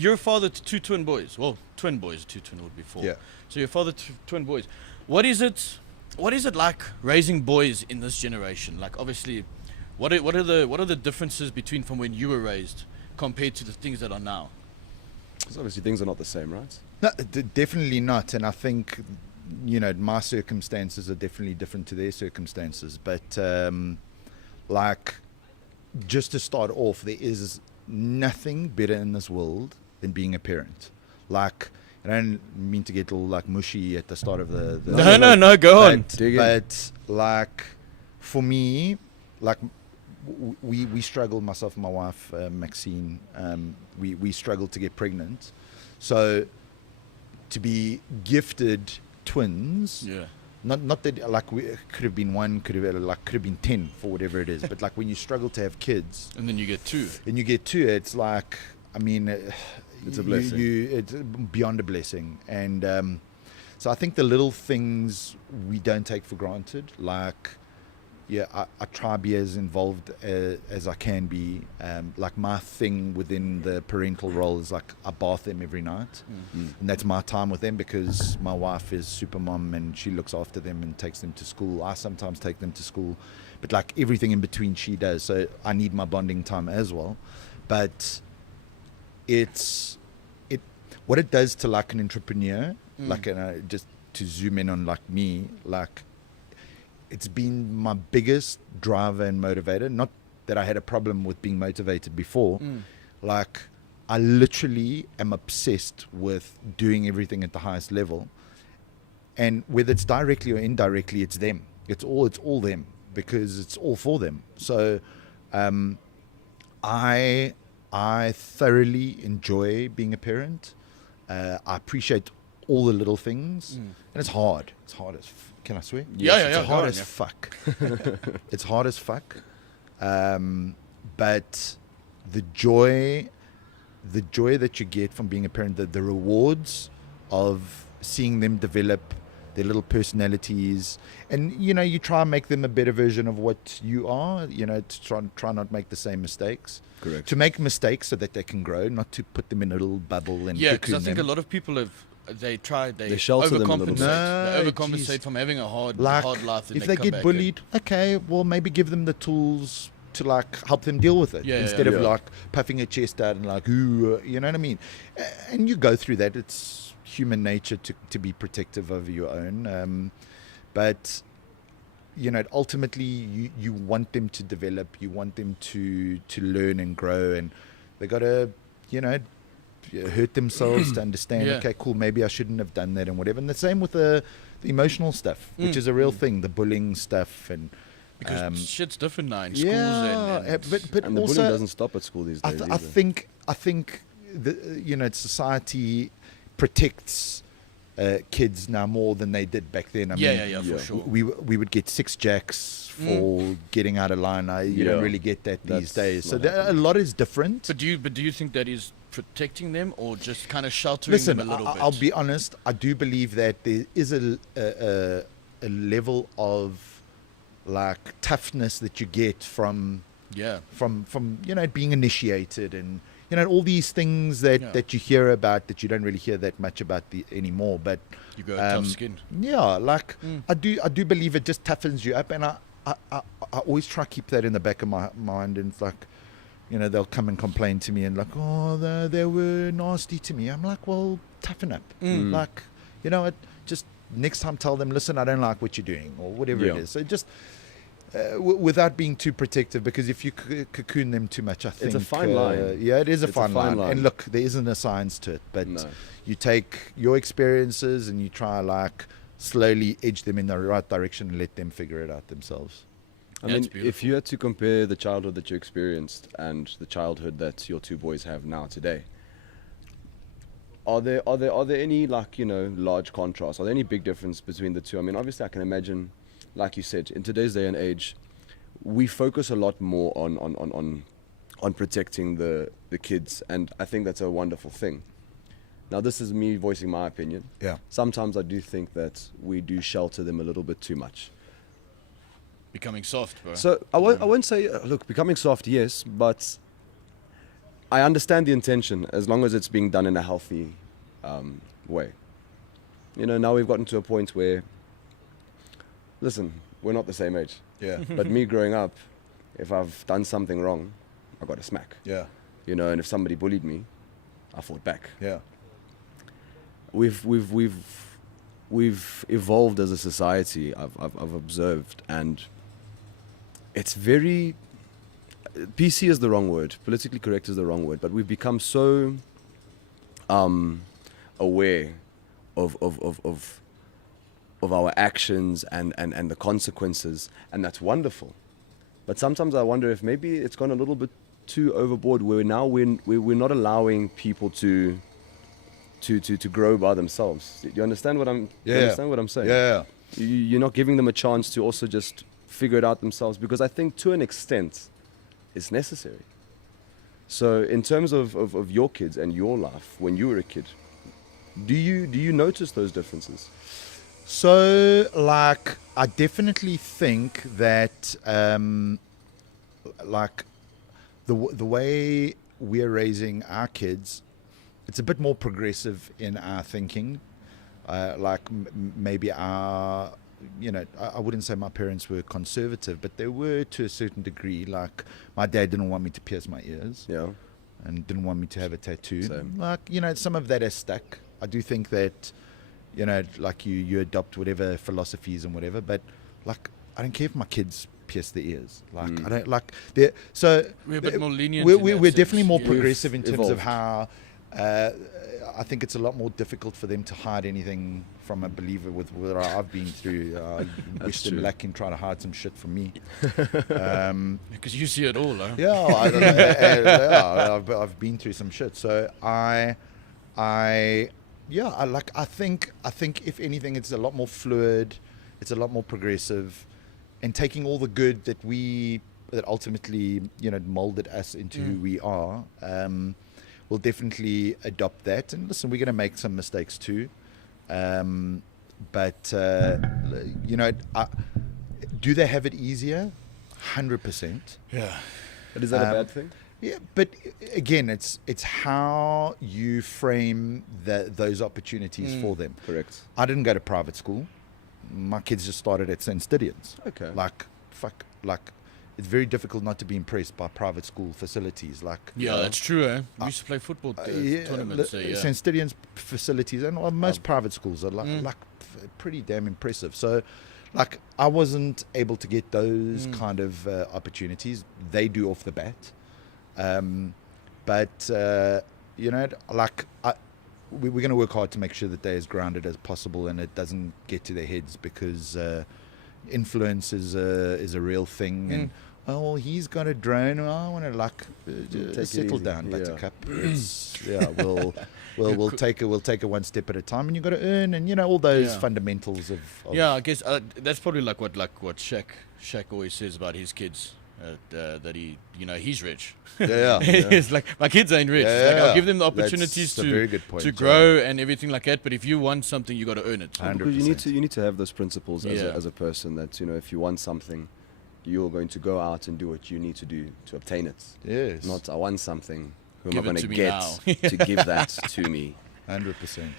you're a father to two twin boys. Well, twin boys. Two twin would be four. Yeah. So you're a father to twin boys. What is it like raising boys in this generation? Like, obviously, what are the differences between from when you were raised compared to the things that are now? Because obviously things are not the same, right? No, definitely not. And I think, my circumstances are definitely different to their circumstances. But, like, just to start off, there is nothing better in this world than being a parent. Like, I don't mean to get all like mushy at the start of the No, go on. But like, for me, like, we struggled, myself and my wife, Maxine, we struggled to get pregnant. So to be gifted twins, not that like we could have been one, could have been 10 for whatever it is, but like when you struggle to have kids, And then you get two. it's like, I mean, It's a blessing. It's beyond a blessing. And so I think the little things we don't take for granted, like, I try to be as involved as I can be. Like, my thing within the parental role is like I bath them every night. And that's my time with them, because my wife is super mom and she looks after them and takes them to school. I sometimes take them to school, but like everything in between she does. So I need my bonding time as well. But what it does to like an entrepreneur, like, just to zoom in on like me, like, it's been my biggest driver and motivator. Not that I had a problem with being motivated before. Like, I literally am obsessed with doing everything at the highest level, and whether it's directly or indirectly, it's them. It's all them, because it's all for them. So I thoroughly enjoy being a parent. I appreciate all the little things, and it's hard. It's hard as can I swear? Yeah. It's hard as fuck. It's hard as fuck. But the joy that you get from being a parent, the rewards of seeing them develop their little personalities, and you try and make them a better version of what you are, to try not make the same mistakes. Correct. To make mistakes so that they can grow, not to put them in a little bubble and Because I cocoon think them. a lot of people they shelter them a little overcompensate. bit. No, They overcompensate geez. from having a hard Like, life. if they get bullied, okay, well, maybe give them the tools to like help them deal with it, instead of like puffing your chest out and like, ooh, you know what I mean? And you go through that. It's human nature to be protective of your own, but ultimately you want them to develop, you want them to learn and grow, and they gotta hurt themselves to understand, okay, cool, maybe I shouldn't have done that and whatever. And the same with the emotional stuff, which is a real thing, the bullying stuff, and because shit's different now in schools. but And the also bullying doesn't stop at school these days. I think society protects kids now more than they did back then. I mean, for sure. we would get 6 jacks for getting out of line. You don't really get that these days. So a lot is different. But do you think that is protecting them or just kind of sheltering them a little bit? I'll be honest. I do believe that there is a level of like toughness that you get from being initiated, and all these things that you hear about that you don't really hear that much about anymore. But You got tough skin. Yeah, like I do believe it just toughens you up, and I always try to keep that in the back of my mind. And it's like, they'll come and complain to me and like, oh, they were nasty to me. I'm like, well, toughen up. Like, just next time tell them, listen, I don't like what you're doing, or whatever it is. So just without being too protective, because if you cocoon them too much, I think it's a fine line. It is a fine line. And look, there isn't a science to it, but you take your experiences and you try like slowly edge them in the right direction and let them figure it out themselves. I mean, if you had to compare the childhood that you experienced and the childhood that your two boys have now today, are there any like large contrasts? Are there any big difference between the two? I mean, obviously, I can imagine, like you said, in today's day and age, we focus a lot more on protecting the kids, and I think that's a wonderful thing. Now, this is me voicing my opinion. Yeah. Sometimes I do think that we do shelter them a little bit too much. Becoming soft, bro. So I won't say, look, becoming soft, yes, but I understand the intention as long as it's being done in a healthy way. You know, now we've gotten to a point where, listen, we're not the same age. Yeah. But me growing up, if I've done something wrong, I got a smack. Yeah. You know, and if somebody bullied me, I fought back. Yeah. We've evolved as a society. I've observed, and it's very PC is the wrong word. Politically correct is the wrong word. But we've become so aware of our actions and the consequences, and that's wonderful. But sometimes I wonder if maybe it's gone a little bit too overboard, where now we're not allowing people to grow by themselves. Do you understand what I'm? Yeah. You understand what I'm saying? Yeah. You're not giving them a chance to also just figure it out themselves, because I think to an extent, it's necessary. So in terms of your kids and your life when you were a kid, do you notice those differences? So, like, I definitely think that, like, the way we're raising our kids, it's a bit more progressive in our thinking. Like, maybe our, you know, I wouldn't say my parents were conservative, but they were to a certain degree. Like, my dad didn't want me to pierce my ears. Yeah. And didn't want me to have a tattoo. Same. Like, you know, some of that has stuck. I do think that, you know, like you adopt whatever philosophies and whatever, but like, I don't care if my kids pierce their ears. Like, I don't like, so We're a bit more lenient. we're definitely more Yeah. progressive in terms of evolved. how, I think it's a lot more difficult for them to hide anything from a believer with what I've been through. I wish them true. luck in trying to hide some shit from me. Because you see it all, huh? Yeah, I don't know. Yeah, I've been through some shit. So I think if anything, it's a lot more fluid, it's a lot more progressive, and taking all the good that ultimately, you know, molded us into who we are. We'll definitely adopt that. And listen, we're going to make some mistakes too. But you know, do they have it easier? 100%. Yeah. But is that a bad thing? Yeah, but again, it's how you frame those opportunities for them. Correct. I didn't go to private school. My kids just started at St. Stidians. Okay. Like, it's very difficult not to be impressed by private school facilities. Like, Yeah, that's true, eh? We used to play football tournaments there, yeah. St. Stidians facilities and most private schools are like pretty damn impressive. So, like, I wasn't able to get those kind of opportunities. They do off the bat. But you know, like, we're going to work hard to make sure that they're as grounded as possible and it doesn't get to their heads, because influence is a real thing. And oh, he's got a drone. Oh, I want to Take it settle easy. down, Yeah. Buttercup. It's, we'll take it one step at a time, and you got to earn, and you know, all those Yeah. fundamentals of Yeah, I guess that's probably like what Shaq always says about his kids. That he's rich. yeah. It's like, my kids ain't rich. It's like, I'll give them the opportunities That's a very good point, to grow and everything like that. But if you want something, you got to earn it. 100%. Because you need to have those principles Yeah. as a person, that, you know, if you want something, you're going to go out and do what you need to do to obtain it. Yes. Not, I want something, who am I Give it going to to me get now. to give that to me? 100%.